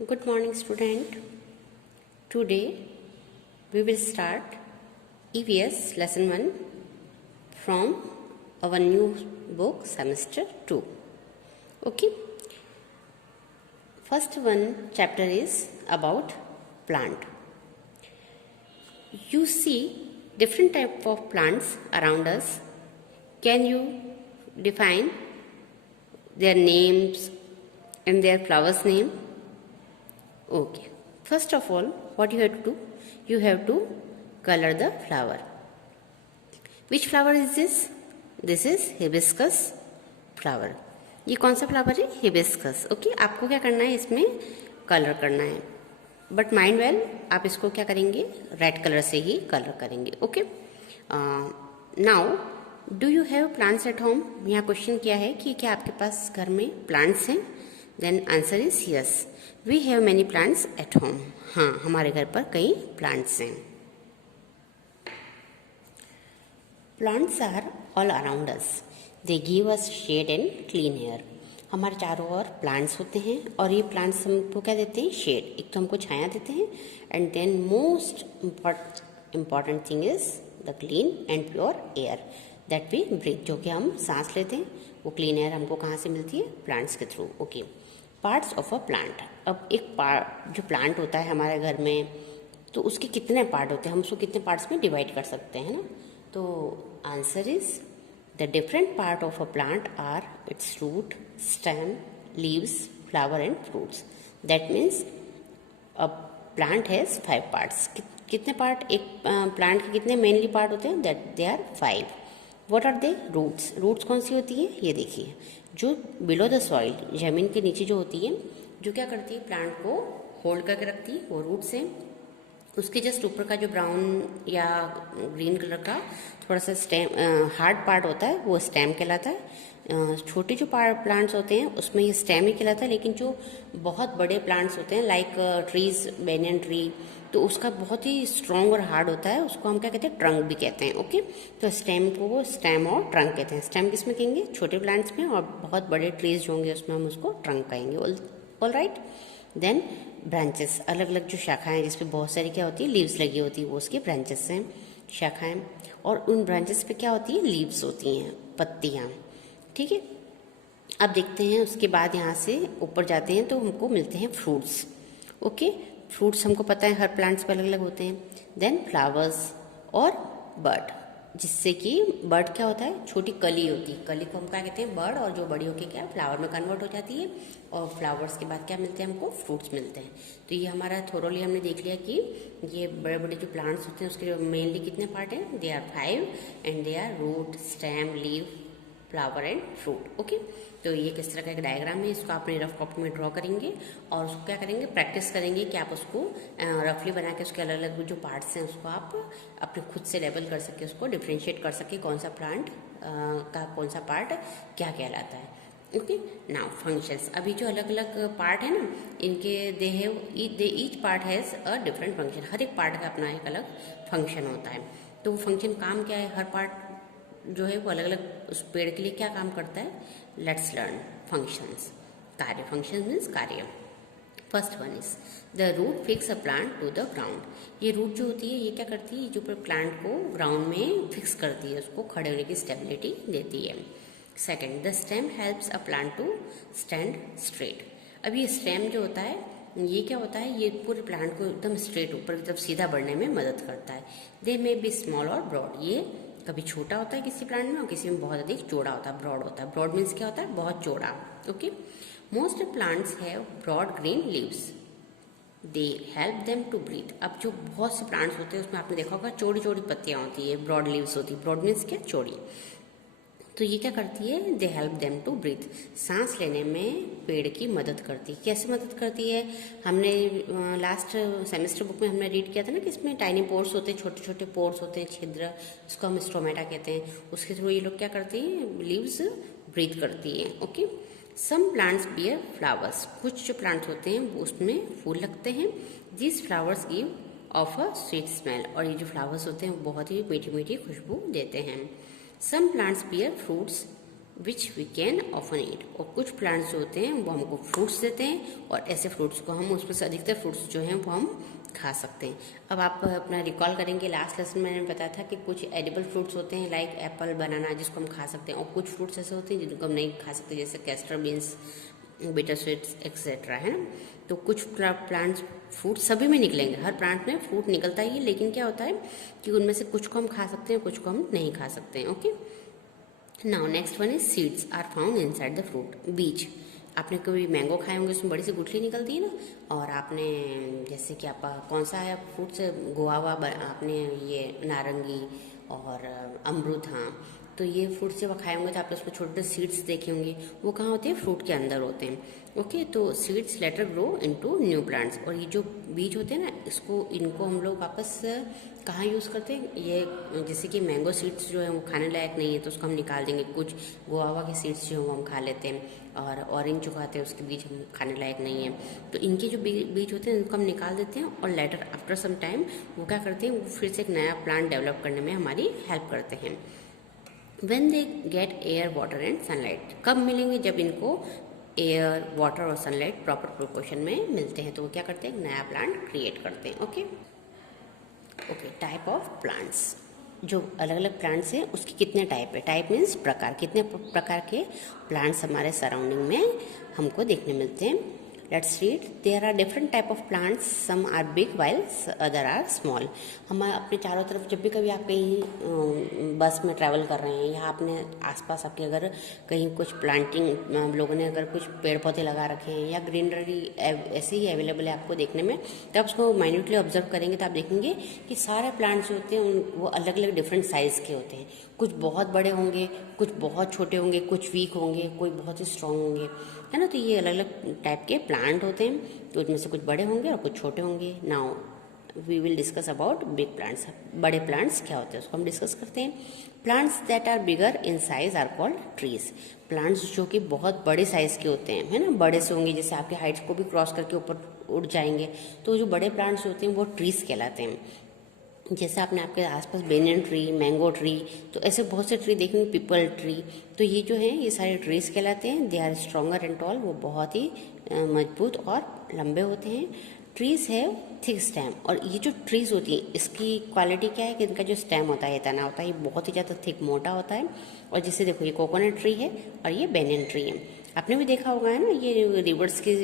Good morning, student. Today we will start EVS lesson 1 from our new book semester 2. Okay. First one chapter is about plant. You see different type of plants around us. Can you define their names and their flowers name? Okay. First of all, what you have to do? You have to color the flower. Which flower is this? This is hibiscus flower. ये कौन सा flower है? Hibiscus. Okay, आपको क्या करना है? इसमें colour करना है. बट माइंड वेल, आप इसको क्या करेंगे? रेड कलर से ही कलर करेंगे. Okay. Now do you have plants at home? यहाँ क्वेश्चन किया है कि क्या आपके पास घर में प्लांट्स हैं? Then answer is yes, we have many plants at home. हाँ, हमारे घर पर कई प्लांट्स हैं. Plants are all around us. They give us shade and clean air. हमारे चारों ओर प्लांट्स होते हैं और ये प्लांट्स हमको क्या देते हैं? शेड. एक तो हमको छाया देते हैं and then most important thing is the clean and pure air that we breathe. जो कि हम सांस लेते हैं, वो क्लीन एयर हमको कहाँ से मिलती है? प्लांट्स के through. Okay. Parts of a plant. अब एक पार्ट जो प्लांट होता है हमारे घर में, तो उसके कितने पार्ट होते हैं? हम उसको कितने पार्ट्स में डिवाइड कर सकते हैं ना? तो answer is the different part of a plant are its root, stem, leaves, flower and fruits. That means a plant has 5 parts. कितने पार्ट? एक प्लांट के कितने मेनली पार्ट होते हैं? That they are 5. What are they? Roots. Roots कौन सी होती है? ये देखिए, जो बिलो द सॉइल, जमीन के नीचे जो होती है, जो क्या करती है? प्लांट को होल्ड करके रखती है, वो रूट्स हैं. उसके जस्ट ऊपर का जो ब्राउन या ग्रीन कलर का थोड़ा सा स्टेम हार्ड पार्ट होता है, वो स्टेम कहलाता है. छोटे जो प्लांट्स होते हैं उसमें ये स्टेम ही कहलाता है. लेकिन जो बहुत बड़े प्लांट्स होते हैं लाइक ट्रीज, बेनियन ट्री, तो उसका बहुत ही स्ट्रॉन्ग और हार्ड होता है. उसको हम क्या कहते हैं? ट्रंक भी कहते हैं. ओके. तो स्टेम को वो स्टेम और ट्रंक कहते हैं. स्टेम किस में कहेंगे? छोटे प्लांट्स में. और बहुत बड़े ट्रीज जो होंगे उसमें हम उसको ट्रंक कहेंगे. All right. Then branches. अलग अलग जो शाखाएं जिसपे बहुत सारी क्या होती है? लीव्स लगी होती है, वो उसके ब्रांचेस हैं, शाखाएं. और उन ब्रांचेस पे क्या होती है? लीव्स होती हैं, पत्तियां. ठीक है. अब देखते हैं, उसके बाद यहाँ से ऊपर जाते हैं तो हमको मिलते हैं फ्रूट्स. ओके. फ्रूट्स हमको पता है हर प्लांट्स पे अलग अलग होते हैं. देन फ्लावर्स और बर्ड. जिससे कि बर्ड क्या होता है? छोटी कली होती है. कली को हम क्या कहते हैं? बर्ड. और जो बड़ी होकर क्या फ्लावर में कन्वर्ट हो जाती है. और फ्लावर्स के बाद क्या मिलते हैं हमको? फ्रूट्स मिलते हैं. तो ये हमारा थोरोली हमने देख लिया कि ये बड़े बड़े जो प्लांट्स होते हैं उसके मेनली कितने पार्ट हैं? They are 5 and they are root, stem, leave, flower and fruit. Okay. तो ये किस तरह का एक डायग्राम है, इसको अपने रफ कॉपी में ड्रॉ करेंगे और उसको क्या करेंगे? प्रैक्टिस करेंगे कि आप उसको रफली बना के उसके अलग अलग जो पार्ट्स हैं उसको आप अपने खुद से लेबल कर सके, उसको डिफ्रेंशिएट कर सके, कौन सा प्लांट का कौन सा पार्ट क्या कहलाता है. ओके. Now functions. अभी जो अलग अलग पार्ट है ना, इनके they each part has a different function. हर एक पार्ट का अपना एक अलग फंक्शन होता है. तो वो फंक्शन काम क्या है? हर पार्ट जो है वो अलग अलग उस पेड़ के लिए क्या काम करता है? Let's learn functions. कार्य. फंक्शन मीन्स कार्य. First one is the root fix a plant to the ground. ये रूट जो होती है ये क्या करती है? जो प्लांट को ग्राउंड में फिक्स करती है, उसको खड़े होने की स्टेबिलिटी देती है. Second, the stem helps a plant to stand straight. अब ये स्टेम जो होता है ये क्या होता है? ये पूरे प्लांट को एकदम स्ट्रेट ऊपर की तरफ सीधा बढ़ने में मदद करता है. दे मे बी स्मॉल और ब्रॉड. ये कभी छोटा होता है किसी प्लांट में और किसी में बहुत अधिक चौड़ा होता है, ब्रॉड होता है. ब्रॉड मीन्स क्या होता है? बहुत चौड़ा. Okay. Most plants have broad green leaves. They help them to breathe. अब जो बहुत से प्लांट्स होते हैं उसमें आपने देखा होगा चौड़ी चौड़ी पत्तियां होती है, ब्रॉड लीव्स होती है. ब्रॉड मीन्स क्या? चौड़ी. तो ये क्या करती है? They help them to breathe. सांस लेने में पेड़ की मदद करती है. कैसे मदद करती है? हमने लास्ट सेमेस्टर बुक में हमने रीड किया था ना कि इसमें टाइनी पोर्स होते हैं, छोटे छोटे पोर्स होते हैं, छिद्र, इसको हम स्टोमेटा कहते हैं. उसके थ्रू ये लोग क्या करती हैं? लीव्स ब्रीथ करती है. Okay. Some plants bear flowers. कुछ जो प्लांट्स होते हैं उसमें फूल लगते हैं. This flowers give off a sweet smell. और ये जो फ्लावर्स होते हैं वो बहुत ही मीठी मीठी खुशबू देते हैं. Some plants bear fruits which we can often eat. और कुछ प्लांट्स जो होते हैं वो हमको फ्रूट्स देते हैं और ऐसे फ्रूट्स को हम, उसमें से अधिकतर फ्रूट्स जो हैं वो हम खा सकते हैं। अब आप अपना रिकॉल करेंगे, लास्ट लेसन में मैंने बताया था कि कुछ एडिबल फ्रूट्स होते हैं लाइक एप्पल, बनाना, जिसको हम खा सकते हैं, और कुछ फ्रूट्स ऐसे होते हैं जिनको हम नहीं खा सकते, जैसे castor beans, bitter sweets etcetera, है ना। तो कुछ प्लांट्स फ्रूट सभी में निकलेंगे, हर प्लांट में फ्रूट निकलता ही है, लेकिन क्या होता है कि उनमें से कुछ को हम खा सकते हैं, कुछ को हम नहीं खा सकते हैं। Okay, now next one is seeds are found inside the fruit. बीज, आपने कभी मैंगो खाए होंगे, उसमें बड़ी सी गुठली निकलती है ना, और आपने जैसे कि आप कौन सा है फ्रूट से, गुआवा, आपने ये नारंगी और अमरूद, हाँ, तो ये फ्रूट जब खाए होंगे तो आपने उसमें छोटे छोटे सीड्स देखे होंगे, वो कहाँ होते हैं, फ्रूट के अंदर होते हैं। ओके, तो seeds later grow into new plants. और ये जो बीज होते हैं ना, इनको हम लोग वापस कहाँ यूज़ करते हैं, ये जैसे कि मैंगो सीड्स जो है वो खाने लायक नहीं है तो उसको हम निकाल देंगे, कुछ गुआवा के सीड्स जो हैं वो हम खा लेते हैं, और ऑरेंज जो खाते हैं उसके बीज हम खाने लायक नहीं है, तो इनके जो बीज होते हैं उनको हम निकाल देते हैं, और लेटर आफ्टर सम टाइम वो क्या करते हैं, वो फिर से एक नया प्लांट डेवलप करने में हमारी हेल्प करते हैं। When they get air, water and sunlight, कब मिलेंगे, जब इनको एयर, वाटर और सनलाइट प्रॉपर प्रोपोर्शन में मिलते हैं, तो वो क्या करते हैं, एक नया प्लांट क्रिएट करते हैं। Okay okay, type of plants, जो अलग अलग प्लांट्स हैं उसके कितने टाइप है, टाइप मीन्स प्रकार, कितने प्रकार के प्लांट्स हमारे सराउंडिंग में हमको देखने मिलते हैं। Let's read, there are different type of plants, some are big while other are small. हम अपने चारों तरफ जब भी कभी आप कहीं बस में ट्रैवल कर रहे हैं, या आपने आसपास आपके अगर कहीं कुछ प्लांटिंग लोगों ने अगर कुछ पेड़ पौधे लगा रखे हैं या ग्रीनरी ऐसे ही अवेलेबल है आपको देखने में, तो आप उसको माइन्यूटली ऑब्जर्व करेंगे तो आप देखेंगे कि सारे प्लांट्स जो होते हैं वो अलग अलग डिफरेंट साइज़ के होते हैं। कुछ बहुत बड़े होंगे, कुछ बहुत छोटे होंगे, कुछ वीक होंगे, कोई बहुत ही स्ट्रांग होंगे, है ना। तो ये अलग अलग टाइप के प्लांट होते हैं, तो इनमें से कुछ बड़े होंगे और कुछ छोटे होंगे। Now we will discuss about big plants. बड़े प्लांट्स क्या होते हैं उसको हम डिस्कस करते हैं। Plants that are bigger in size are called trees. Plants जो कि बहुत बड़े साइज के होते हैं, है ना, बड़े से होंगे, जैसे आपके हाइट्स को भी क्रॉस करके ऊपर उड़ जाएंगे, तो जो बड़े प्लांट्स होते हैं वो ट्रीज कहलाते हैं। जैसे आपने आपके आसपास बेनियन ट्री, मैंगो ट्री, तो ऐसे बहुत से ट्री देखेंगे, पीपल ट्री, तो ये जो है ये सारे ट्रीज कहलाते हैं। They are stronger and tall, वो बहुत ही मजबूत और लंबे होते हैं। ट्रीज है थिक स्टेम, और ये जो ट्रीज होती है इसकी क्वालिटी क्या है कि इनका जो स्टेम होता है, तना होता है, ये बहुत ही ज़्यादा थिक, मोटा होता है। और जैसे देखो ये कोकोनट ट्री है और ये बेनियन ट्री है। आपने भी देखा होगा, है ना, ये रिवर्स के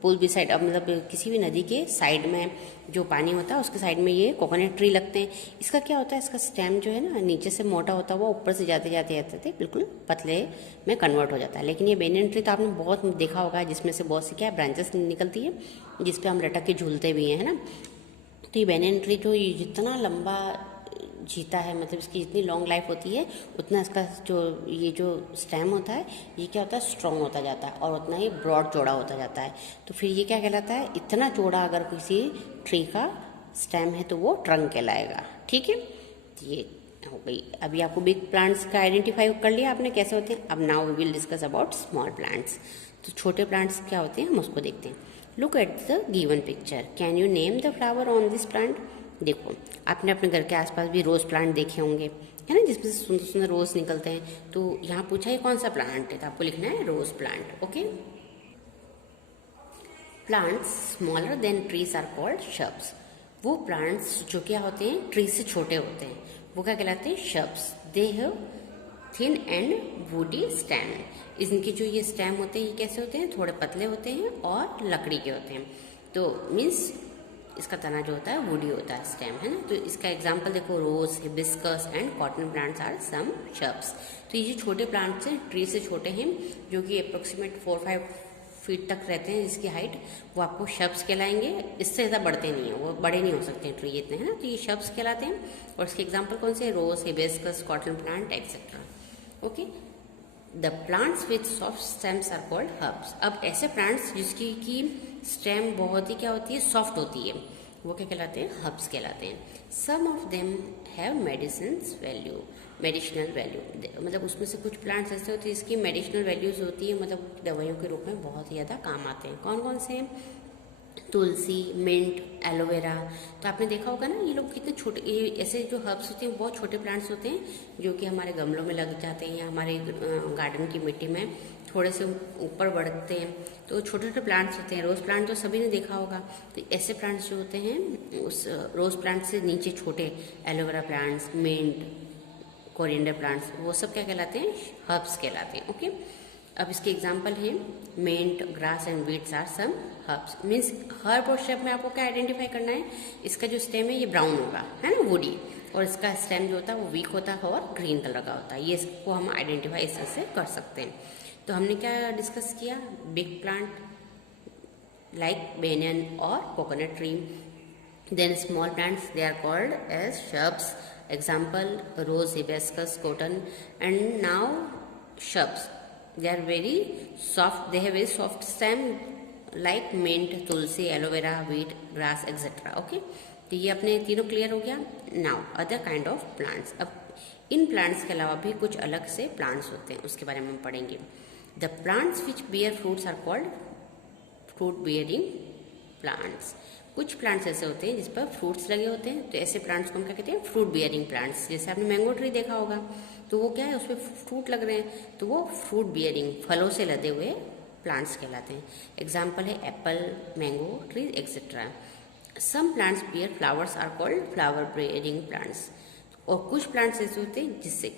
पुल भी साइड, मतलब किसी भी नदी के साइड में जो पानी होता है उसके साइड में ये कोकोनट ट्री लगते हैं। इसका क्या होता है, इसका स्टेम जो है ना नीचे से मोटा होता हुआ ऊपर से जाते जाते जाते बिल्कुल पतले में कन्वर्ट हो जाता है। लेकिन ये बेनियन ट्री तो आपने बहुत देखा होगा, जिसमें से बहुत सी क्या ब्रांचेस निकलती है जिसपे हम लटक के झूलते भी हैं, है ना। तो ये बेनियन ट्री जो ये जितना लंबा जीता है, मतलब इसकी जितनी लॉन्ग लाइफ होती है उतना इसका जो स्टेम होता है ये क्या होता है, स्ट्रॉन्ग होता जाता है, और उतना ही ब्रॉड चौड़ा होता जाता है। तो फिर ये क्या कहलाता है, इतना चौड़ा अगर किसी ट्री का स्टेम है तो वो ट्रंक कहलाएगा। ठीक है, ये हो गई। अभी आपको बिग प्लांट्स का आइडेंटिफाई कर लिया आपने कैसे होते हैं। अब now we will discuss about small plants. तो छोटे प्लांट्स क्या होते हैं हम उसको देखते हैं। Look at the given picture, can you name the flower on this plant. देखो, आपने अपने घर के आसपास भी रोज़ प्लांट देखे होंगे, है ना, जिसमें से सुंदर सुंदर रोज़ निकलते हैं। तो यहाँ पूछा है कौन सा प्लांट है, तो आपको लिखना है rose plant. Okay, plants smaller than trees are called shrubs. वो प्लांट्स जो क्या होते हैं, ट्री से छोटे होते हैं, वो क्या कहलाते हैं, शब्स। They have thin and woody stem. इनके जो ये स्टेम होते हैं ये कैसे होते हैं, थोड़े पतले होते हैं और लकड़ी के होते हैं। तो मीन्स इसका तना जो होता है वुडी होता है, स्टेम, है ना। तो इसका एग्जांपल देखो, rose, hibiscus and cotton plants are some shrubs. तो ये जो छोटे प्लांट्स हैं ट्री से छोटे हैं, जो कि अप्रोक्सीमेट 4-5 फीट तक रहते हैं जिसकी हाइट, वो आपको शब्स कहलाएंगे। इससे ज़्यादा बढ़ते नहीं है, वो बड़े नहीं हो सकते हैं ट्री इतने, है ना। तो ये शब्स कहलाते हैं। और इसके एग्जाम्पल कौन से, rose, hibiscus, cotton plant etcetera. Okay, the plants with soft stems are called herbs. अब ऐसे प्लांट्स जिसकी की स्टेम बहुत ही क्या होती है, सॉफ्ट होती है, वो क्या कहलाते हैं, हर्ब्स कहलाते हैं। Some of them have medicinal value, मतलब उसमें से कुछ प्लांट्स ऐसे होते हैं जिसकी मेडिसिनल वैल्यूज होती है, मतलब दवाइयों के रूप में बहुत ही ज़्यादा काम आते हैं। कौन कौन से हैं, तुलसी, मिंट, एलोवेरा। तो आपने देखा होगा ना, ये लोग कितने छोटे, ये ऐसे जो हर्ब्स होते हैं बहुत छोटे प्लांट्स होते हैं जो कि हमारे गमलों में लग जाते हैं या हमारे गार्डन की मिट्टी में थोड़े से ऊपर बढ़ते हैं। तो छोटे छोटे प्लांट्स होते हैं, रोज़ प्लांट तो सभी ने देखा होगा। तो ऐसे प्लांट्स जो होते हैं उस रोज़ प्लांट से नीचे छोटे, aloe vera plants, mint, coriander plants, वो सब क्या कहलाते हैं? हर्ब्स कहलाते हैं। ओके, अब इसके एग्जाम्पल है mint, grass and weeds are some herbs. Means herb और शब में आपको क्या आइडेंटिफाई करना है? इसका जो स्टेम है ये ब्राउन होगा, है ना, वुडी, और इसका स्टेम जो होता है वो वीक होता है और ग्रीन कलर का होता है। ये इसको हम आइडेंटिफाई इस तरह से कर सकते हैं। तो हमने क्या डिस्कस किया? बिग प्लांट लाइक बेनियन और coconut tree, then small plants they are called as shrubs, example rose, hibiscus, cotton, and now shrubs, they are very soft, they have very soft stem like mint, tulsi, aloe vera, wheat, grass, etc. okay, तो ये अपने तीनों clear हो गया। Now other kind of plants. अब in plants के अलावा भी कुछ अलग से प्लांट्स होते हैं, उसके बारे में हम पढ़ेंगे। The plants which bear fruits are called fruit bearing plants. कुछ प्लांट्स ऐसे होते हैं जिस पर फ्रूट्स लगे होते हैं, तो ऐसे प्लांट्स को हम क्या कहते हैं? Fruit bearing plants. जैसे आपने मैंगो ट्री देखा होगा, तो वो क्या है, उसमें फ्रूट लग रहे हैं, तो वो फ्रूट बियरिंग, फलों से लदे हुए प्लांट्स कहलाते हैं। एग्जाम्पल है apple, mango tree etcetera. Some plants bear flowers are called flower bearing plants. और कुछ प्लांट्स ऐसे होते हैं जिससे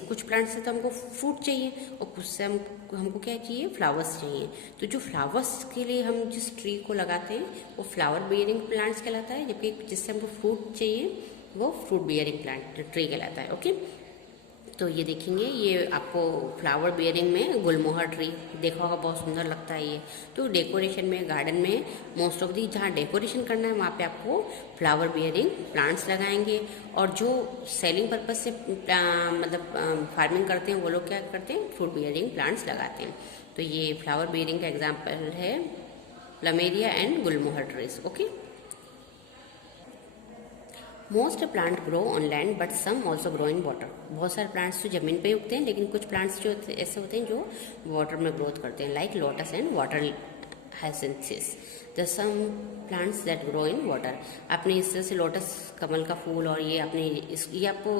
कुछ प्लांट्स से तो हमको फ्रूट चाहिए और कुछ से हमको क्या चाहिए? फ्लावर्स चाहिए। तो जो फ्लावर्स के लिए हम जिस ट्री को लगाते हैं वो फ्लावर बियरिंग प्लांट्स कहलाता है, जबकि जिससे हमको फ्रूट चाहिए वो फ्रूट बियरिंग प्लांट ट्री कहलाता है। ओके, तो ये देखेंगे, ये आपको फ्लावर बियरिंग में गुलमोहर ट्री देखा होगा, बहुत सुंदर लगता है ये। तो डेकोरेशन में, गार्डन में मोस्ट ऑफ दी जहाँ डेकोरेशन करना है वहाँ पे आपको फ्लावर बियरिंग प्लांट्स लगाएंगे। और जो सेलिंग पर्पज से मतलब फार्मिंग करते हैं वो लोग क्या करते हैं? फ्रूट बियरिंग प्लांट्स लगाते हैं। तो ये फ्लावर बियरिंग का एग्जाम्पल है plumeria and gulmohar trees. Okay, most plant grow on land but some also grow in water. बहुत सारे प्लांट्स तो जमीन पे ही उगते हैं, लेकिन कुछ प्लांट्स जो ऐसे होते हैं जो वाटर में ग्रोथ करते हैं, like lotus and water hyacinths. The some plants that grow in water. आपने इस तरह से लोटस, कमल का फूल, और ये आपने ये आपको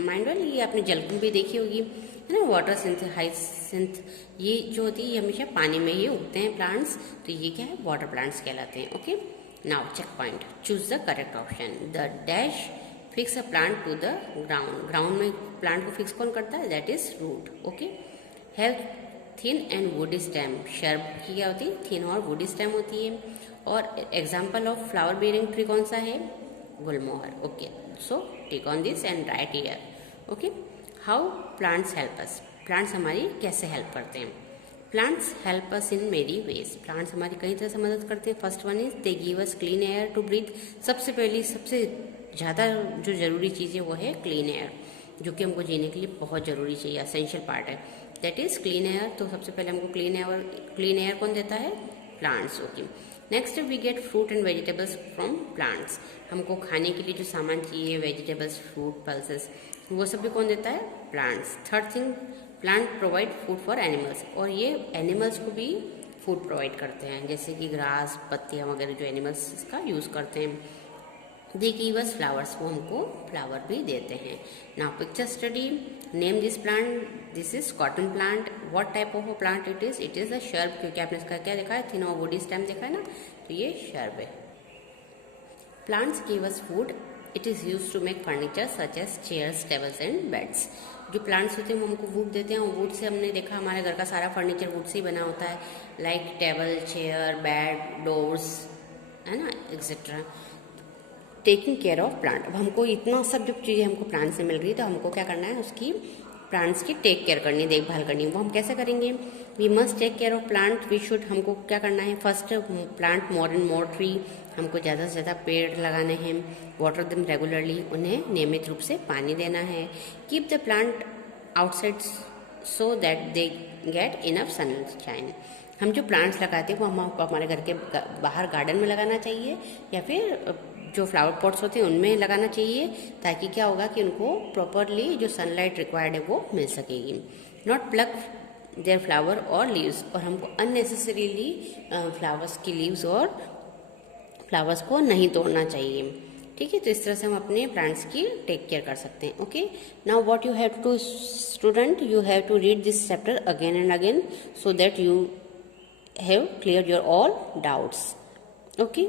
माइंड वाली ये आपने जलकुंभी भी देखी होगी, है ना, वाटर सिंथ, हाइसिंथ, ये जो होती है ये हमेशा पानी में ही उगते हैं प्लांट्स। तो ये क्या है? वाटर प्लांट्स कहलाते हैं। Okay, now check point, choose the correct option. The dash fix a plant to the ground. ground में plant को fix कौन करता है? that is root. okay, have thin and woody stem. shrub की क्या होती है? thin और woody stem होती है। और example of flower bearing tree कौन सा है? गुलमोहर। okay, so take on this and write here. okay, how plants help us. plants हमारी कैसे help करते हैं? प्लांट्स हेल्प अस इन मेरी वेज। प्लांट्स हमारी कई तरह से मदद करते हैं। First one is they give us clean air to breathe. सबसे पहली, सबसे ज़्यादा जो ज़रूरी चीज़ है वो है क्लीन एयर, जो कि हमको जीने के लिए बहुत ज़रूरी चाहिए, असेंशियल पार्ट है, दैट इज़ क्लीन एयर। तो सबसे पहले हमको क्लीन एयर कौन देता है? Plants. Okay, next we get fruit and vegetables from plants. हमको खाने के लिए जो सामान चाहिए, वेजिटेबल्स, फ्रूट, पल्सेस, वो सब भी कौन देता है? Plants. Third thing, plant provide food for animals. और ये एनिमल्स को भी फूड प्रोवाइड करते हैं, जैसे कि ग्रास, पत्तियाँ वगैरह जो एनिमल्स इसका यूज़ करते हैं। दे गिव अस फ्लावर्स, वो हमको फ्लावर भी देते हैं। Now picture study, name this plant, this is cotton plant. What type of a plant it is? It is a shrub, क्योंकि आपने इसका क्या देखा है? थिन और वुडी स्टेम देखा है ना, तो ये शर्ब है। Plants give us food, it is use to make furniture such as chairs, tables and beds. जो प्लांट्स होते हैं वो हमको वुड देते हैं, और वुड से हमने देखा हमारे घर का सारा फर्नीचर वुड से ही बना होता है, like table, chair, bed, doors, है ना, etcetera. Taking care of plant. अब हमको इतना सब जो चीज़ें हमको प्लांट से मिल रही है, तो हमको क्या करना है? उसकी प्लांट्स की टेक केयर करनी, देखभाल करनी। वो हम कैसे करेंगे? We must take care of plant. We should, हमको क्या करना है? First, plant more and more tree, हमको ज़्यादा से ज़्यादा पेड़ लगाने हैं। वाटर देम रेगुलरली, उन्हें नियमित रूप से पानी देना है। Keep the plant outside so that they get enough sunshine. हम जो प्लांट्स लगाते हैं वो हमको हमारे घर के बाहर गार्डन में लगाना चाहिए, या फिर जो फ्लावर पॉट्स होते हैं उनमें लगाना चाहिए, ताकि क्या होगा कि उनको प्रॉपरली जो सनलाइट रिक्वायर्ड है वो मिल सकेगी। नॉट प्लक देयर फ्लावर और लीव्स, और हमको अननेसेसरीली फ्लावर्स की लीव्स और फ्लावर्स को नहीं तोड़ना चाहिए। ठीक है, तो इस तरह से हम अपने प्लांट्स की टेक केयर कर सकते हैं। Okay, now what you have to student, you have to read this chapter again and again so that you have cleared your all doubts. Okay.